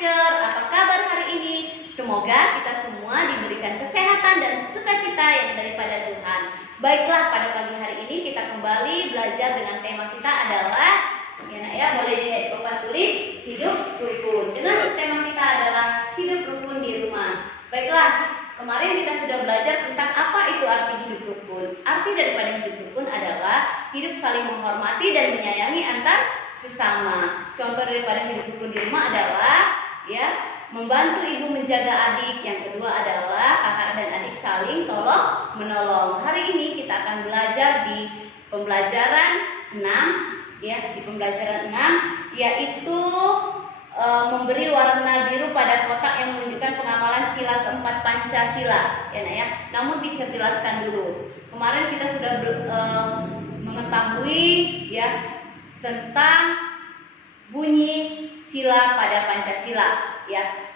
teacher, apa kabar hari ini? Semoga kita semua diberikan kesehatan dan sukacita yang daripada Tuhan. Baiklah, pada pagi hari ini kita kembali belajar dengan tema kita adalah, ya nak ya, boleh dilihat di papan tulis, hidup rukun. Dengan tema kita adalah hidup rukun di rumah. Baiklah, kemarin kita sudah belajar tentang apa itu arti hidup rukun. Arti daripada hidup rukun adalah hidup saling menghormati dan menyayangi antar sesama. Contoh daripada hidup rukun di rumah adalah membantu ibu menjaga adik. Yang kedua adalah kakak dan adik saling tolong menolong. Hari ini kita akan belajar di pembelajaran 6 di pembelajaran 6 yaitu memberi warna biru pada kotak yang menunjukkan pengamalan sila keempat Pancasila. Namun teacher jelaskan dulu. Kemarin kita sudah mengetahui tentang bunyi sila pada Pancasila.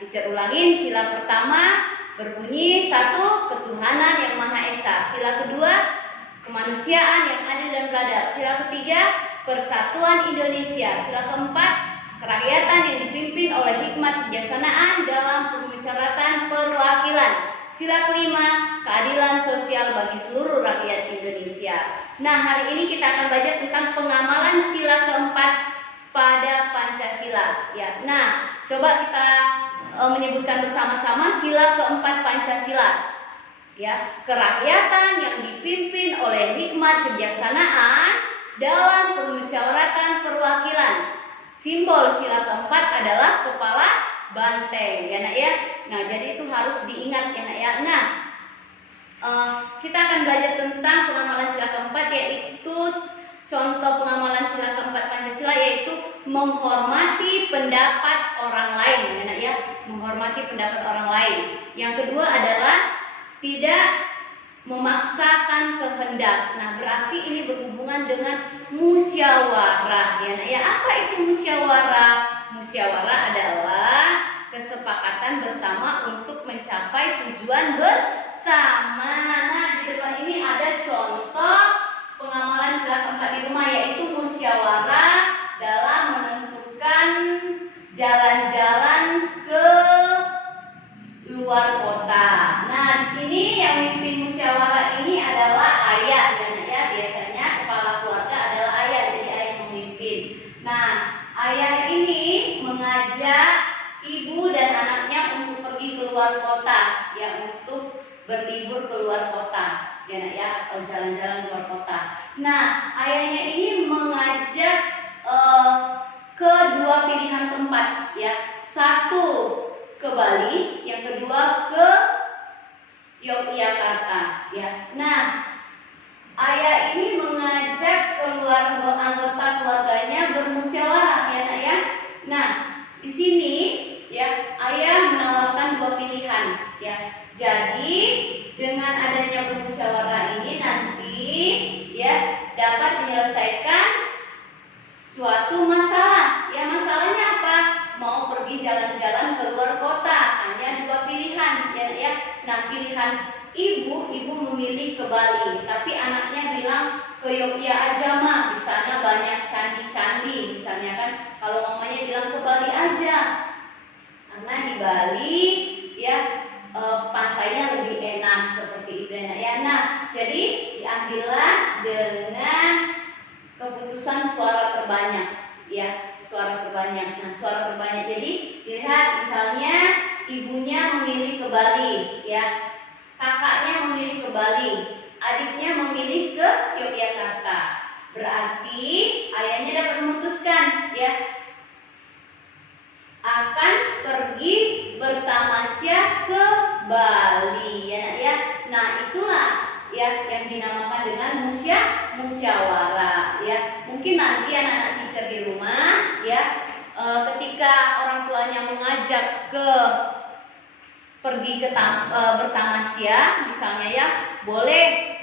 Teacher ulangin, sila pertama berbunyi 1. Ketuhanan yang Maha Esa. Sila kedua, kemanusiaan yang adil dan beradab. Sila ketiga, persatuan Indonesia. Sila keempat, kerakyatan yang dipimpin oleh hikmat kebijaksanaan dalam permusyawaratan perwakilan. Sila kelima, keadilan sosial bagi seluruh rakyat Indonesia. Nah, hari ini kita akan belajar tentang pengamalan sila keempat pada Pancasila. Nah, coba kita menyebutkan bersama-sama sila keempat Pancasila. Kerakyatan yang dipimpin oleh hikmat kebijaksanaan dalam permusyawaratan perwakilan. Simbol sila keempat adalah kepala banteng, Nah, jadi itu harus diingat, Nah, kita akan belajar tentang pengamalan sila keempat, yaitu contoh pengamalan sila keempat Pancasila yaitu menghormati pendapat orang lain, menghormati pendapat orang lain. Yang kedua adalah tidak memaksakan kehendak. Nah, berarti ini berhubungan dengan musyawarah, Apa itu musyawarah? Musyawarah adalah kesepakatan bersama untuk mencapai tujuan bersama. Nah, di depan ini ada contoh pengamalan sila keempat di rumah, yaitu musyawarah dalam menentukan jalan-jalan ke luar kota. Nah, di sini yang memimpin musyawarah ini adalah ayah, Biasanya kepala keluarga adalah ayah, jadi ayah memimpin. Nah, ayah ini mengajak ibu dan anaknya untuk pergi ke luar kota, untuk berlibur ke luar kota, atau jalan-jalan keluar kota. Nah, ayahnya ini mengajak ke dua pilihan tempat, Satu ke Bali, yang kedua ke Yogyakarta, Nah, ayah ini mengajak anggota keluarganya bermusyawarah, Nah, di sini ayah menawarkan dua pilihan, Jadi dengan adanya bermusyawarah ini nanti dapat menyelesaikan suatu masalah. Masalahnya apa? Mau pergi jalan-jalan ke luar kota, hanya dua pilihan, Nah, pilihan ibu memilih ke Bali, tapi anaknya bilang ke Yogyakarta aja mah, di sana banyak candi-candi, misalnya kan. Kalau mamanya bilang ke Bali aja, karena di Bali pantainya lebih enak, seperti itu, Nah, jadi diambillah dengan keputusan suara terbanyak, suara terbanyak. Nah, suara terbanyak. Jadi dilihat misalnya ibunya memilih ke Bali, kakaknya memilih ke Bali, adiknya memilih ke Yogyakarta. Berarti ayahnya dapat memutuskan, akan pergi bertamasya ke Bali, Nah, itulah yang dinamakan dengan musyawarah, Mungkin nanti anak-anak teacher di rumah, ketika orang tuanya mengajak pergi ke bertamasya, misalnya, boleh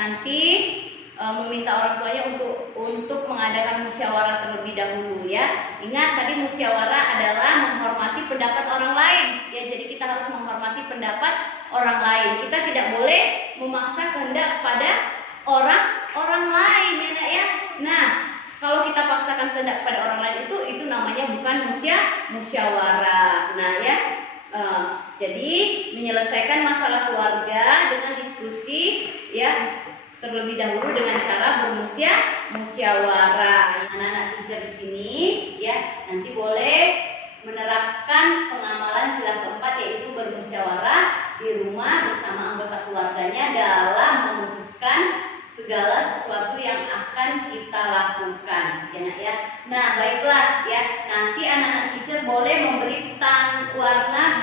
nanti meminta orang tuanya untuk mengadakan musyawarah terlebih dahulu, Ingat tadi musyawarah adalah menghormati pendapat orang lain, Jadi kita harus menghormati pendapat orang lain. Kita tidak boleh memaksa kehendak pada orang lain, Nah, Kalau kita paksakan kehendak pada orang lain itu namanya bukan musyawarah. Nah ya, jadi menyelesaikan masalah keluarga dengan diskusi ya terlebih dahulu dengan cara musyawarah. Anak-anak teacher di sini ya nanti boleh menerapkan pengamalan sila keempat yaitu bermusyawarah di rumah bersama anggota keluarganya dalam memutuskan segala sesuatu yang akan kita lakukan ya nak ya. Nah baiklah ya, nanti anak-anak teacher boleh memberi warna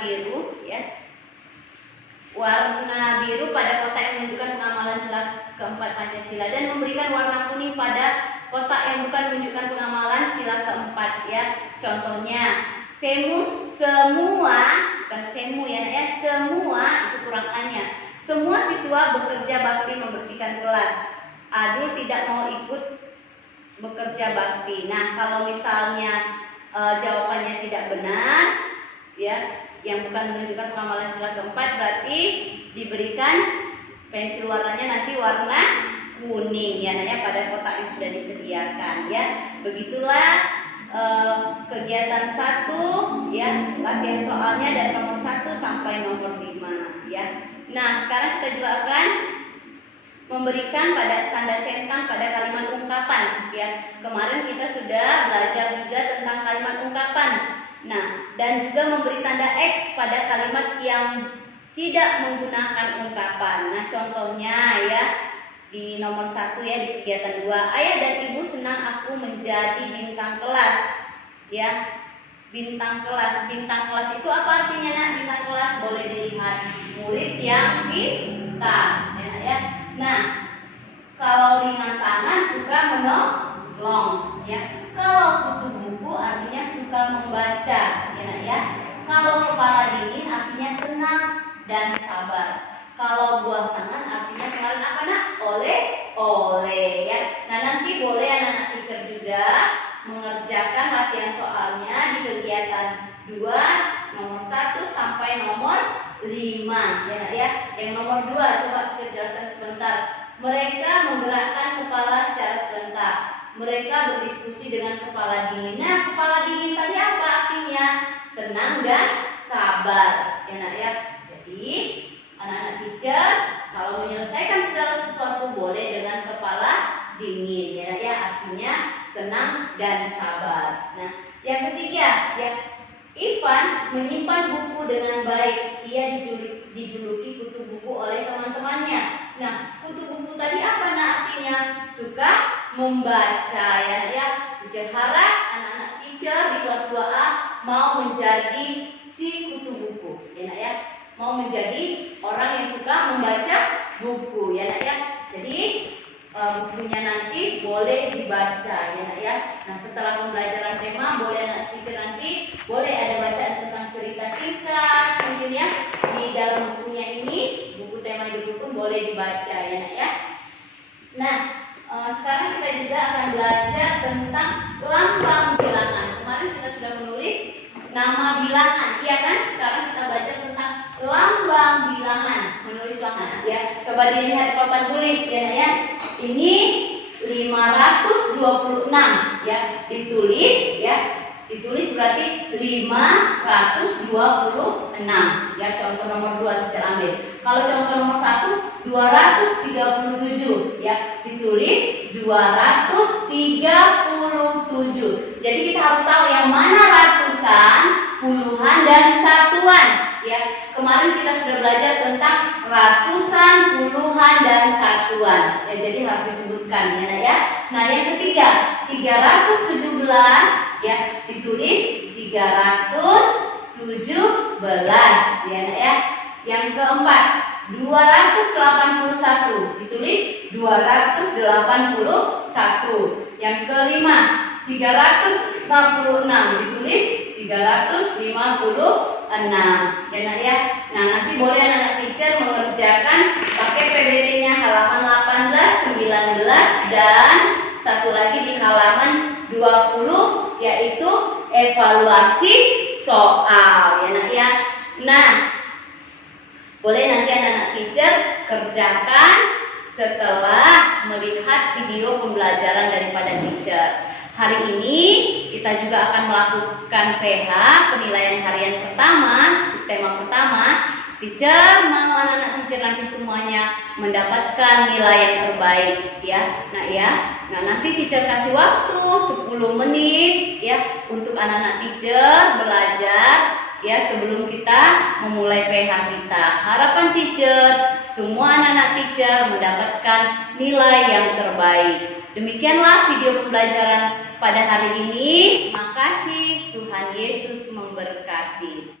biru, ya, warna biru pada kotak yang menunjukkan pengamalan sila keempat Pancasila dan memberikan warna kuning pada kotak yang bukan menunjukkan pengamalan sila keempat ya. Contohnya semua, bukan semu ya, semua itu kurang A-nya. Semua siswa bekerja bakti membersihkan kelas. Adul tidak mau ikut bekerja bakti. Nah, kalau misalnya jawabannya tidak benar, ya, yang bukan menunjukkan pengamalan sila keempat, berarti diberikan pensil warnanya nanti warna kuning, ya, nanya pada kotak yang sudah disediakan, ya. Begitulah kegiatan 1, ya, latihan soalnya dari nomor 1 sampai nomor 5, ya. Nah, sekarang kita juga akan memberikan pada tanda centang pada kalimat ungkapan ya. Kemarin kita sudah belajar juga tentang kalimat ungkapan. Nah, dan juga memberi tanda X pada kalimat yang tidak menggunakan ungkapan. Nah, contohnya ya di nomor 1 ya di kegiatan 2, ayah dan ibu senang aku menjadi bintang kelas. Ya, bintang kelas. Bintang kelas itu apa artinya nak? Bintang kelas boleh dilihat murid yang pintar ya. Nah, kalau ringan tangan suka menolong ya. Kalau kutu buku artinya suka membaca ya. Kalau kepala dingin artinya tenang dan sabar. Kalau buah tangan artinya kemarin apa nak? Oleh ya. Nah, nanti boleh anak-anak teacher juga mengerjakan latihan soalnya di kegiatan 2 nomor 1 sampai nomor 5 ya. Yang nomor 2 coba kita jelaskan sebentar. Mereka menggerakkan kepala secara serentak. Mereka berdiskusi dengan kepala dingin. Nah, kepala dingin tadi apa artinya? Tenang dan sabar ya. Jadi anak-anak teacher kalau menyelesaikan segala sesuatu boleh dengan kepala dingin ya, artinya tenang dan sabar. Nah, yang ketiga ya, Ivan menyimpan buku dengan baik. Ia dijuluki kutu buku oleh teman-temannya. Nah, kutu buku tadi apa nah artinya? Suka membaca ya. Teacher harap anak-anak teacher di kelas 2A mau menjadi si kutu buku ya. Mau menjadi orang yang suka membaca buku ya. Jadi bukunya nanti boleh dibaca ya. Nah, setelah pembelajaran tema boleh anak teacher nanti boleh ada bacaan tentang cerita singkat mungkin ya di dalam bukunya ini, buku tema hidup pun boleh dibaca ya. Nah, sekarang kita juga akan belajar tentang lambang bilangan. Kemarin kita sudah menulis nama bilangan, iya kan? Sekarang kita belajar tentang lambang bilangan, menulis bilangan ya. Coba dilihat papan tulis ya. Ini 526 ya, ditulis ya. Ditulis berarti 526 ya. Contoh nomor 2 teacher ambil. Kalau contoh nomor 1 237 ya, ditulis 237. Jadi kita harus tahu yang mana ratusan, puluhan dan satuan ya. Kemarin kita sudah belajar tentang ratusan, puluhan dan satuan ya, jadi harus disebutkan ya. Nah, yang ketiga 317 ya, ditulis 317 ya. Yang keempat 281 ditulis 281. Yang kelima 356 ditulis 356 ya. Nah, nanti boleh anak-anak teacher mengerjakan pakai PBT-nya halaman 18, 19 dan satu lagi di halaman 20 yaitu evaluasi soal ya. Nah, boleh nanti anak-anak teacher kerjakan setelah melihat video pembelajaran daripada teacher. Hari ini kita juga akan melakukan PH, penilaian harian pertama, subtema pertama. Teacher mau anak-anak teacher nanti semuanya mendapatkan nilai yang terbaik ya. Nah, nanti teacher kasih waktu 10 menit ya untuk anak-anak teacher belajar ya sebelum kita memulai PH kita. Harapan teacher, semua anak-anak teacher mendapatkan nilai yang terbaik. Demikianlah video pembelajaran pada hari ini. Terima kasih. Tuhan Yesus memberkati.